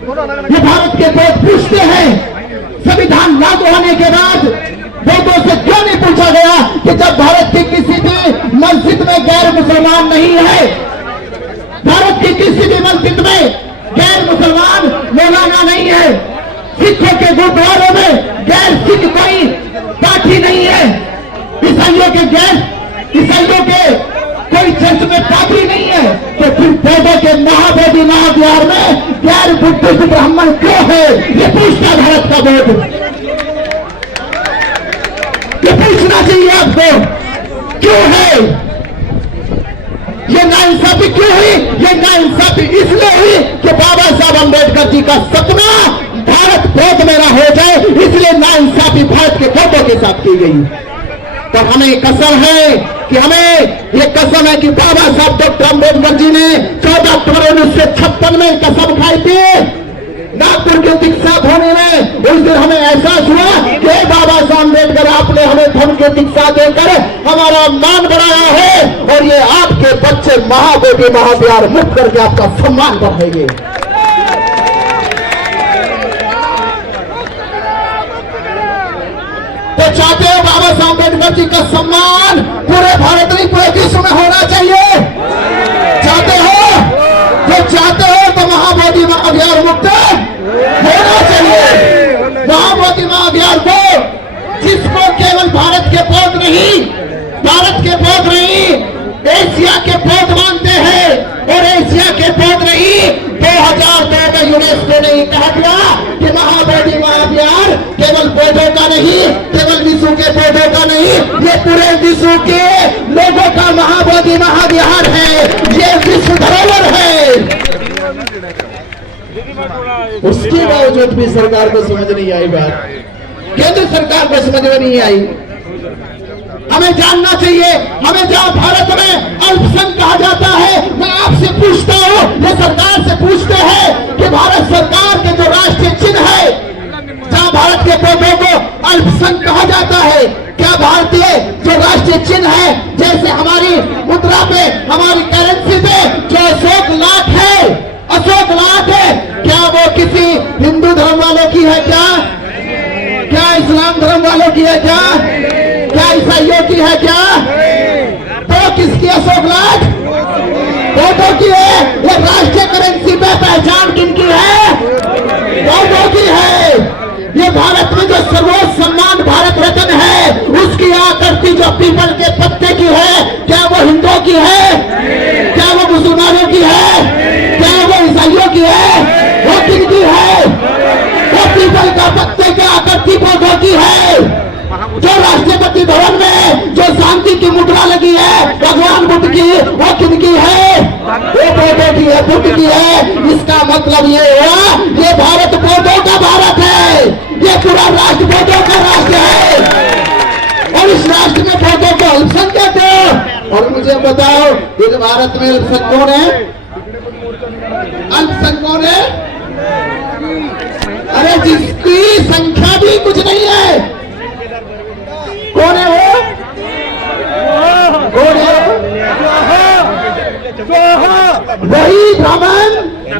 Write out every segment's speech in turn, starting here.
ये भारत के लोग पूछते हैं, संविधान लागू होने के बाद लोगों से क्यों नहीं पूछा गया कि जब भारत की किसी भी मस्जिद में गैर मुसलमान नहीं है, भारत की किसी भी मस्जिद में गैर मुसलमान मौलाना नहीं है, सिखों के गुरुद्वारों में गैर सिख कोई पाठी नहीं है, ईसाइयों के कोई चर्च में पादरी नहीं है, तो फिर पौधों के महाबोधि महाद्वार में गैर बुद्धिस्ट ब्राह्मण क्यों है? ये पूछता भारत का बोर्ड, ये पूछना चाहिए आपको, क्यों है ये नाइंसाफी? क्यों हुई ये नाइंसाफी? इसलिए हुई कि बाबा साहब अंबेडकर जी का सपना भारत बौद्ध मेरा हो जाए, इसलिए नाइंसाफी भारत के बौद्धों के साथ की गई। तो हमें कसम है कि ये कसम है कि बाबा साहब डॉक्टर अंबेडकर जी ने 14 अक्टूबर 1956 में कसम खाई थी नागपुर के दीक्षा भूमि में। उस दिन हमें एहसास हुआ कि बाबा साहब अंबेडकर आपने हमें धर्म की दीक्षा देकर हमारा मान बढ़ाया है, और ये आपके बच्चे महाबोधि महाविहार मुक्त करके आपका सम्मान बढ़ाएंगे। तो चाहते हो बाबा साहब अंबेडकर जी का सम्मान पूरे भारत नहीं पूरे विश्व में होना चाहिए? चाहते हो? जो चाहते हो तो महाबोधि महाविहार मुक्त होना चाहिए। महाबोधि महाविहार को जिसको केवल भारत के पौध नहीं एशिया के पौध मानते हैं, और एशिया के पौध नहीं 2002 में यूनेस्को ने कहा दिया कि महाबोधि महाविहार केवल पौधों का नहीं, केवल विश्व के पौधों का नहीं, ये पूरे विश्व के लोगों का महाबोधि महाविहार है, ये विश्व धरोहर है। उसके बावजूद भी सरकार को समझ नहीं आई बात, केंद्र सरकार को समझ में नहीं आई। हमें जानना चाहिए, हमें जहां भारत में अल्पसंख्यक कहा जाता है, मैं आपसे पूछता हूं, ये सरकार से पूछते हैं कि भारत सरकार के जो राष्ट्रीय चिन्ह है, जहां भारत के पौधों को अल्पसंख्यक कहा जाता है, क्या भारतीय जो राष्ट्रीय चिन्ह है, जैसे हमारी मुद्रा पे, हमारी करेंसी पे जो अशोक लाख है, क्या वो किसी हिंदू धर्म वालों की है? क्या इस्लाम धर्म वालों की है? क्या ईसाइयों की है? तो किसकी अशोक लाख? बौद्धों की है। ये राष्ट्रीय करेंसी पे पहचान किनकी है? बौद्धों की है। ये भारत में जो सर्वोच्च सम्मान भारत रत्न है, उसकी आकृति जो पीपल के पत्ते की है, क्या वो हिंदुओं की है? क्या वो मुसलमानों की है? क्या वो ईसाइयों की है? वो किनकी है? वो पीपल का पत्ते की आकृति बौद्धों की है। जो राष्ट्रपति भवन में जो शांति की मुद्रा लगी है भगवान बुद्ध की, वो किनकी है? वो बौद्धों की है, बुद्ध की है। इसका मतलब ये हुआ ये भारत बौद्धों का भारत है, ये पूरा राष्ट्र बौद्धों का राष्ट्र है, और इस राष्ट्र में बौद्धों को अल्पसंख्यक है। और मुझे बताओ इस भारत में अल्पसंख्यक कौन है? अल्पसंख्यक कौन है? अरे जिसकी संख्या भी कुछ नहीं है। कौन है वो? कौन है? वही ब्राह्मण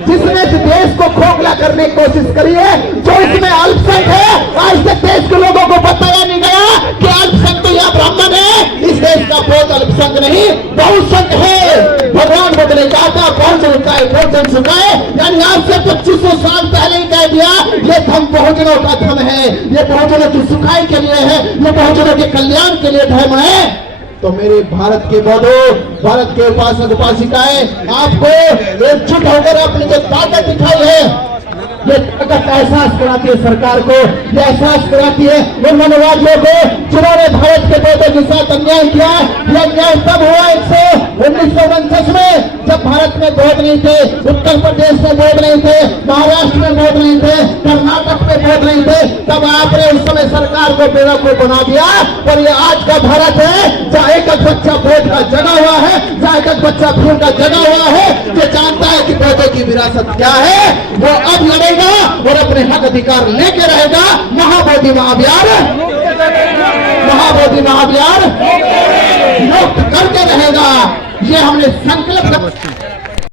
जिसने इस देश को खोखला करने की कोशिश करी है, जो इसमें अल्पसंख्यक है। आज तक देश के लोगों को बताया नहीं गया कि अल्पसंख्यक तो यह ब्राह्मण है, इस देश का बहुत अल्पसंख्यक नहीं बहुसंख्यक है। भगवान बुद्ध ने कहा था बहुजन सुखाए, यानी आज से 2500 साल पहले ही कह दिया ये धर्म बहुजनों का धर्म है, ये बहुजनों की सुखाई के लिए है, ये बहुजनों के कल्याण के लिए धर्म है। तो मेरे भारत के बौद्धों, भारत के उपासक उपासिकाएं, आपको एकजुट होकर अपनी जो ताकत दिखाई है, ये ताकत एहसास कराती है सरकार को, ये एहसास कराती है उन मनोवादियों को जिन्होंने भारत के बौद्धों के साथ अन्याय किया। यह अन्याय तब हुआ 1949 में, जब भारत में बौद्ध नहीं थे, उत्तर प्रदेश में बौद्ध नहीं थे, महाराष्ट्र में बौद्ध नहीं थे, कर्नाटक में बौद्ध नहीं थे। तब आपने उस समय सरकार को बेवकूफ बना दिया। और ये आज का भारत है जहाँ एक बच्चा बौद्ध का जगा हुआ है, जहाँ एक बच्चा भीम का जगा हुआ है, जो जानता है कि बौद्धों की विरासत क्या है, वो अब लड़ेगा और अपने हक अधिकार लेके रहेगा। महाबोधि महाविहार मुक्त करके रहेगा, ये हमने संकल्प